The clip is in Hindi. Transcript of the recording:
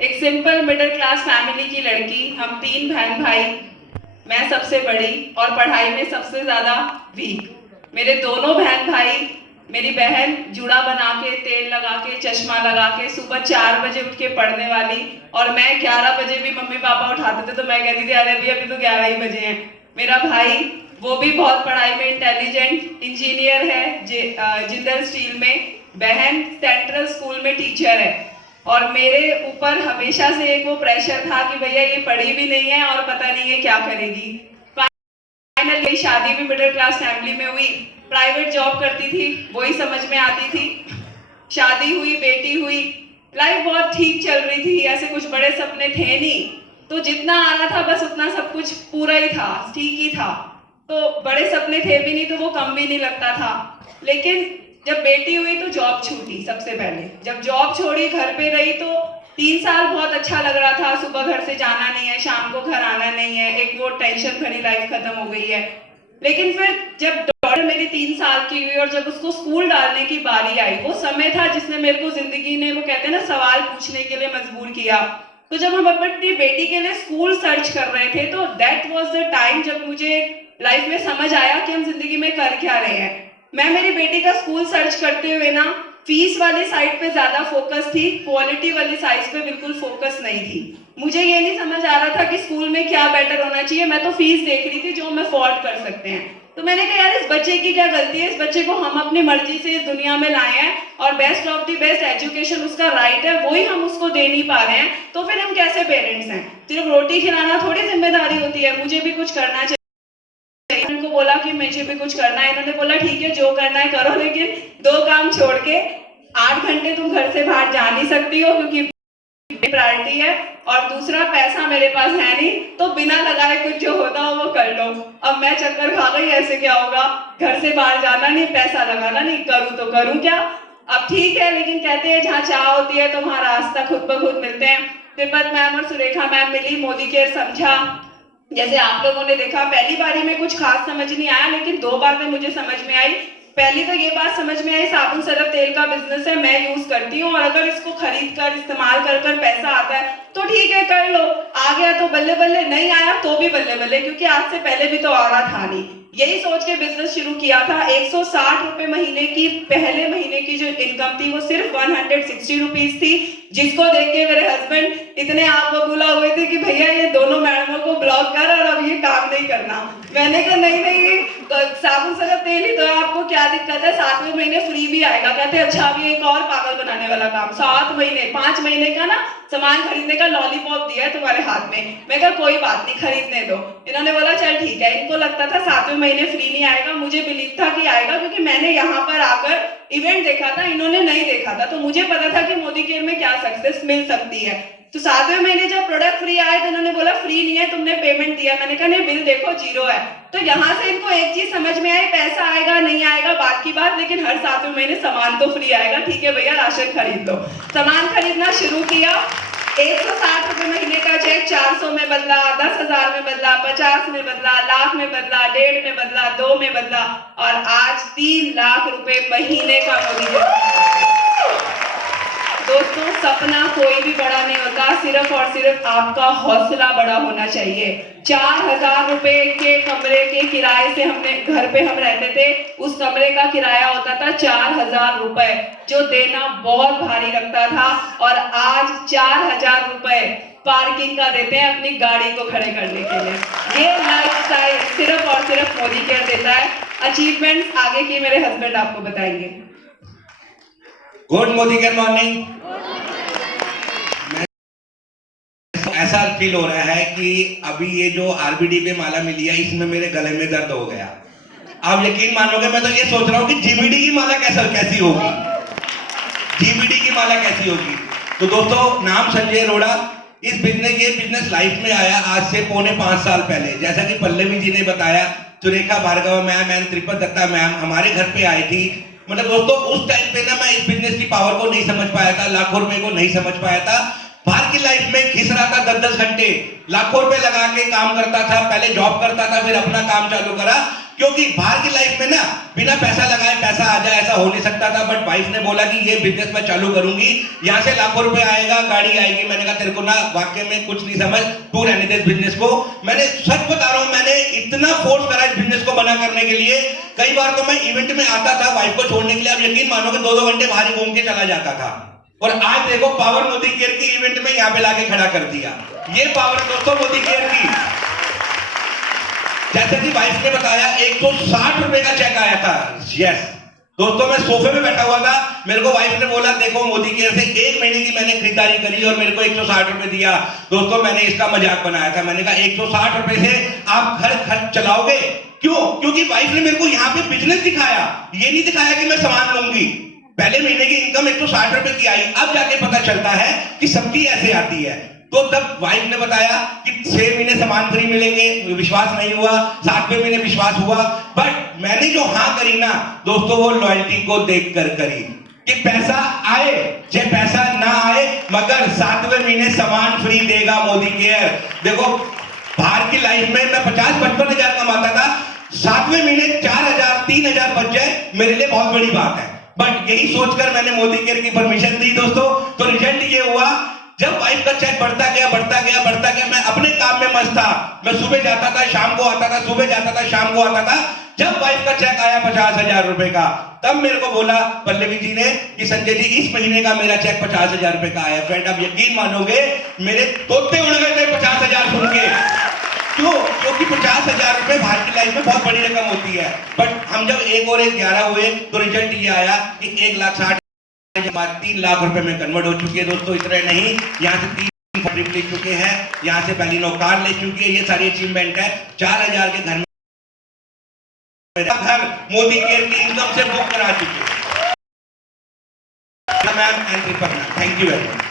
एक सिंपल मिडिल क्लास फैमिली की लड़की, हम 3 बहन भाई, मैं सबसे बड़ी और पढ़ाई में सबसे ज्यादा वीक। मेरे दोनों बहन भाई, मेरी बहन जूड़ा बना के, तेल लगा के, चश्मा लगा के सुबह 4 बजे उठ के पढ़ने वाली, और मैं 11 बजे भी मम्मी पापा उठाते थे तो मैं कहती थी अरे भी अभी तो 11 ही बजे हैं। मेरा भाई, वो भी बहुत पढ़ाई में इंटेलिजेंट इंजीनियर है, जिंदल स्टील में। बहन सेंट्रल स्कूल में टीचर है। और मेरे ऊपर हमेशा से एक वो प्रेशर था कि भैया ये पढ़ी भी नहीं है और पता नहीं है क्या करेगी। फाइनली शादी भी मिडिल क्लास फैमिली में हुई। प्राइवेट जॉब करती थी, वही समझ में आती थी। शादी हुई, बेटी हुई, लाइफ बहुत ठीक चल रही थी, ऐसे कुछ बड़े सपने थे नहीं। तो जितना आ रहा था बस उतना सब कुछ पूरा ही था, ठीक ही था। तो बड़े सपने थे भी नहीं तो वो कम भी नहीं लगता था। लेकिन जब बेटी हुई तो जॉब छूटी। सबसे पहले जब जॉब छोड़ी, घर पे रही, तो 3 साल बहुत अच्छा लग रहा था। सुबह घर से जाना नहीं है, शाम को घर आना नहीं है, एक वो टेंशन भरी लाइफ खत्म हो गई है। लेकिन फिर जब डॉटर मेरी 3 साल की हुई और जब उसको स्कूल डालने की बारी आई, वो समय था जिसने मेरे को जिंदगी ने, वो कहते हैं ना, सवाल पूछने के लिए मजबूर किया। तो जब हम अपनी बेटी के लिए स्कूल सर्च कर रहे थे, तो दैट वाज द टाइम जब मुझे लाइफ में समझ आया कि हम जिंदगी में कर क्या रहे हैं। मैं मेरी बेटी का स्कूल सर्च करते हुए ना, फीस वाली साइड पे ज्यादा फोकस थी, क्वालिटी वाली साइड पे बिल्कुल फोकस नहीं थी। मुझे ये नहीं समझ आ रहा था कि स्कूल में क्या बेटर होना चाहिए। मैं तो फीस देख रही थी जो हम अफोर्ड कर सकते हैं। तो मैंने कहा यार, इस बच्चे की क्या गलती है, इस बच्चे को हम अपनी मर्जी से इस दुनिया में लाए हैं और best of the best education उसका राइट है, वही हम उसको दे नहीं पा रहे हैं। तो फिर हम कैसे पेरेंट्स हैं? सिर्फ रोटी खिलाना थोड़ी जिम्मेदारी होती है, मुझे भी कुछ करना चाहिए। उनको बोला कि मुझे भी कुछ करना है। इन्होंने बोला ठीक है जो करना है करो, लेकिन 2 काम छोड़ के 8 घंटे तुम घर से बाहर जा नहीं सकती हो, क्योंकि प्रायोरिटी है। और दूसरा, पैसा मेरे पास है नहीं, तो बिना लगाए कुछ जो होता हो वो कर लो। अब मैं चक्कर खा गई, ऐसे क्या होगा, घर से बाहर जाना नहीं, पैसा लगाना नहीं, करूं तो करूं क्या। अब ठीक है, लेकिन कहते हैं जहाँ चाह होती है तो वहां रास्ता खुद ब खुद मिलते हैं। तिब्बत मैम और सुरेखा मैम मिली, मोदी केयर समझा। जैसे आप लोगों ने देखा, पहली बारी में कुछ खास समझ नहीं आया, लेकिन 2 बातें मुझे समझ में आई। पहली तो ये बात समझ में आई, साबुन सरफ तेल का बिजनेस है, मैं यूज करती हूँ, और अगर इसको खरीद कर इस्तेमाल कर कर पैसा आता है तो ठीक है, कर लो। आ गया तो बल्ले बल्ले, नहीं आया तो भी बल्ले बल्ले, क्योंकि आज से पहले भी तो आ रहा था नहीं। यही सोच के बिजनेस शुरू किया था। 160 रुपए महीने की पहले महीने की जो इनकम थी वो सिर्फ 160 रुपीज थी, जिसको देख के मेरे हस्बैंड इतने आग बबूला हुए थे कि भैया ये दोनों मैडमों को ब्लॉक कर और अब ये काम नहीं करना। मैंने कहा नहीं नहीं, साबुन सरफ तेल ही तो है, आपको क्या दिक्कत है, 7वें महीने फ्री भी आएगा। कहते अच्छा, अभी एक और पागल बनाने वाला काम, 7 महीने 5 महीने का ना सामान खरीदने का लॉलीपॉप दिया है तुम्हारे हाथ में। मैं कहा कोई बात नहीं, खरीदने दो। इन्होंने बोला चल ठीक है। इनको लगता था 7वें महीने फ्री नहीं आएगा, मुझे बिलीव था कि आएगा, क्योंकि मैंने यहाँ पर आकर इवेंट देखा था, इन्होंने नहीं देखा था। तो मुझे पता था कि मोदी केयर में क्या सक्सेस मिल सकती है। तो 7वें महीने जब प्रोडक्ट फ्री आए तो इन्होंने बोला फ्री नहीं है, तुमने पेमेंट दिया। मैंने कहा नहीं, बिल देखो 0 है। तो यहाँ से इनको एक चीज समझ में आई, पैसा आएगा नहीं आएगा बात की बात, लेकिन हर 7वें महीने सामान तो फ्री आएगा। ठीक है भैया, राशन खरीद लो। सामान खरीदना शुरू किया। 160 रुपए महीने का चेक 400 में बदला, 10,000 में बदला, 50 में बदला, लाख में बदला, 1.5 में बदला, 2 में बदला, और आज 3 लाख रुपए महीने का मोदी। दोस्तों, सपना कोई भी बड़ा नहीं होता, सिर्फ और सिर्फ आपका हौसला बड़ा होना चाहिए। 4,000 रुपए के कमरे के किराए से हमने, घर पे हम रहते थे, उस कमरे का किराया होता था 4,000 रुपए, जो देना बहुत भारी लगता था। और आज 4,000 रुपए पार्किंग का देते हैं अपनी गाड़ी को खड़े करने के लिए। ये लाइफस्टाइल सिर्फ और सिर्फ मोदी केयर देता है। अचीवमेंट्स आगे की मेरे हस्बैंड आपको बताएंगे। Good Modi care morning. ऐसा फील हो रहा है कि अभी ये जो आरबीडी पे माला मिली है, इसमें मेरे गले में दर्द हो गया। आप यकीन मानोगे, मैं तो ये सोच रहा हूँ कि जीबीडी की माला कैसी होगी, जीबीडी की माला कैसी होगी। तो दोस्तों, नाम संजय अरोड़ा। ये बिजनेस लाइफ में आया आज से 4.25 साल पहले। जैसा कि पल्लवी जी ने बताया, Surekha Bhargav ma'am and Tripat Datta ma'am हमारे घर पे आई थी। मतलब दोस्तों, उस टाइम पे ना मैं इस बिजनेस की पावर को नहीं समझ पाया था, लाखों रुपए को नहीं समझ पाया था। बाहर की लाइफ में घिस रहा था, 10-10 घंटे लाखों रुपए लगा के काम करता था। पहले जॉब करता था, फिर अपना काम चालू करा। क्योंकि बाहर की लाइफ में ना बिना पैसा लगाए पैसा आ जाए ऐसा हो नहीं सकता था, बट वाइफ ने बोला कि ये बिजनेस मैं चालू करूंगी, यहाँ से लाखों रुपए आएगा, गाड़ी आएगी। मैंने कहा तेरे को ना वाकई में कुछ नहीं समझ, तू रहने दे इस बिजनेस को। मैंने सच बता रहा हूँ, मैंने इतना फोर्स करा इस बिजनेस को बना करने के लिए। कई बार तो मैं इवेंट में आता था वाइफ को छोड़ने के लिए, आप यकीन मानोगे 2-2 घंटे बाहर ही घूम के चला जाता था। और आज देखो पावर मोदी केयर की इवेंट में यहाँ पे लाके खड़ा कर दिया। ये पावर दोस्तों मोदी केयर की। जैसे कि वाइफ ने बताया 160 रुपए का चेक आया था। यस दोस्तों, मैं सोफे पे बैठा हुआ था, मेरे को वाइफ ने बोला देखो मोदी केयर से 1 महीने की मैंने खरीदारी करी और मेरे को 160 रुपए दिया। दोस्तों मैंने इसका मजाक बनाया था, मैंने कहा 160 रुपए से आप घर खर्च चलाओगे? क्यों? क्योंकि वाइफ ने मेरे को यहाँ पे बिजनेस दिखाया, ये नहीं दिखाया कि मैं सामान लूंगी। पहले महीने की इनकम 160 रुपए की आई, अब जाके पता चलता है कि सबकी ऐसे आती है। तो तब वाइफ ने बताया कि 6 महीने सामान फ्री मिलेंगे, विश्वास नहीं हुआ, 7वें महीने विश्वास हुआ। बट मैंने जो हाँ करी ना दोस्तों, वो लॉयल्टी को देखकर करी कि पैसा आए चाहे पैसा ना आए, मगर 7वें महीने सामान फ्री देगा मोदी केयर। देखो बाहर की लाइफ में मैं 50-55 हजार कमाता था, 7वें महीने 4,000 3,000 बच जाए मेरे लिए बहुत बड़ी बात है। बट यही सोचकर मैंने मोदी केयर की परमिशन दी दोस्तों। तो रिजल्ट ये हुआ, जब वाइफ का चेक बढ़ता गया बढ़ता गया बढ़ता गया, मैं अपने काम में मस्त था। मैं सुबह जाता था शाम को आता था, सुबह जाता था शाम को आता था। जब वाइफ का चेक आया 50,000 रुपए का, तब मेरे को बोला पल्लवी जी ने कि संजय जी इस महीने का मेरा चेक 50,000 रुपए का आया। फ्रेंड आप यकीन मानोगे मेरे तोते उड़ गए थे 50,000 सुन के। क्यों? क्योंकि 50,000 रुपए बाहर की लाइफ में बहुत बड़ी रकम होती है। बट हम जब 1 और 1 11 हुए तो रिजल्ट ये आया कि 1,60,000 3 लाख रुपए में कन्वर्ट हो चुकी है दोस्तों। इतना नहीं, यहाँ से 3 फैक्ट्री ले चुके हैं, यहाँ से बैलिनो कार ले चुकी है। ये सारी अचीवमेंट है। 4,000 के घर में घर मोदी केयर की इनकम से बुक करा चुके हैं। मैम एंट्री करना। Thank you very much.